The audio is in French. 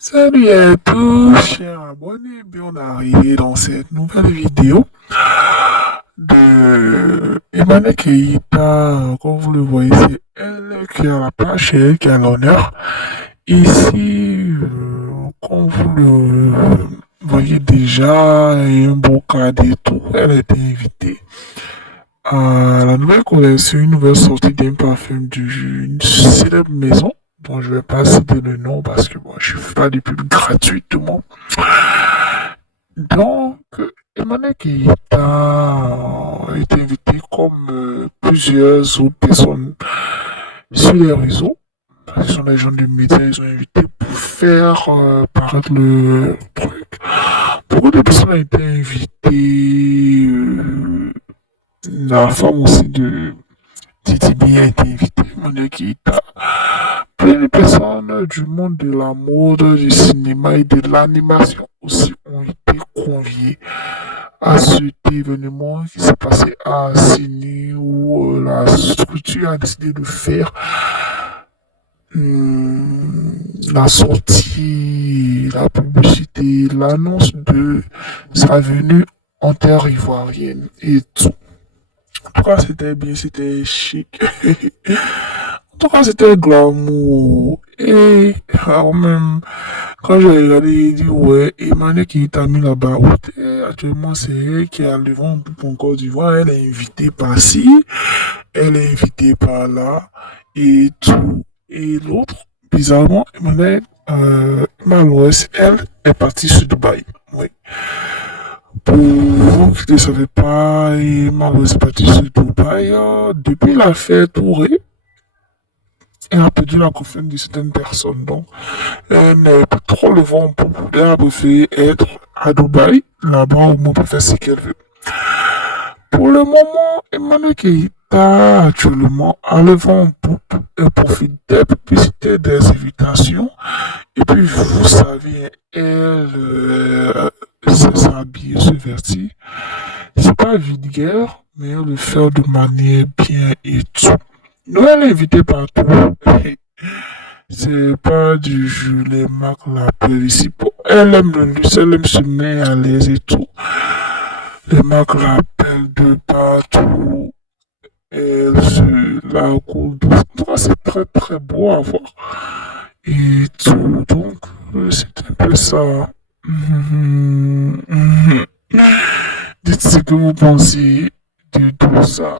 Salut à tous, chers abonnés, bien arrivé dans cette nouvelle vidéo de Emmanuel Keïta. Comme vous le voyez, c'est elle qui a la page, c'est elle qui a l'honneur. Ici, comme vous le voyez déjà, il y a un beau cadre et tout, elle a été invitée à la nouvelle collection, une nouvelle sortie d'un parfum d'une célèbre maison dont je vais pas citer le nom parce que bon, je fais pas de pub gratuitement. Donc, Emmanuel Keïta a été invité comme plusieurs autres personnes sur les réseaux. Ce sont les gens du média, ils ont invité pour faire paraître le truc. Beaucoup de personnes ont été invitées. La femme aussi de Titi B a été invitée. Emmanuel Keïta. Plein de personnes du monde de la mode, du cinéma et de l'animation aussi ont été conviées à cet événement qui s'est passé à Sydney où la structure a décidé de faire la sortie, la publicité, l'annonce de sa venue en terre ivoirienne et tout. En tout cas, c'était bien, c'était chic. En tout cas, c'était glamour. Et alors même, quand j'ai regardé, il dit, ouais, Emmanuel qui t'a mis là-bas. Actuellement, c'est elle qui a le vent pour Côte d'Ivoire. Elle est invitée par-ci, elle est invitée par-là, et tout. Et l'autre, bizarrement, Emmanuel, Malouès, elle est partie sur Dubaï. Oui. Pour vous qui ne savez pas, Malouès est partie sur Dubaï. Depuis l'affaire Touré, elle a perdu la confiance de certaines personnes. Donc, elle n'est pas trop le vent en poupe. Elle a préféré être à Dubaï, là-bas au moins pour faire ce qu'elle veut. Pour le moment, Emmanuel Keïta actuellement a le vent en poupe et profite des publicités, des invitations. Et puis, vous savez, elle s'habille, se vertit. C'est pas vulgaire, mais elle le fait de manière bien et tout. Noël est invité partout. C'est pas du jeu, les marques l'appellent ici. Elle aime le luxe, elle aime se mettre à l'aise et tout. Les marques l'appellent de partout. Elle se la coule de. En tout cas, c'est très très beau à voir. Et tout. Donc, c'est un peu ça. Dites ce que vous pensez de tout ça.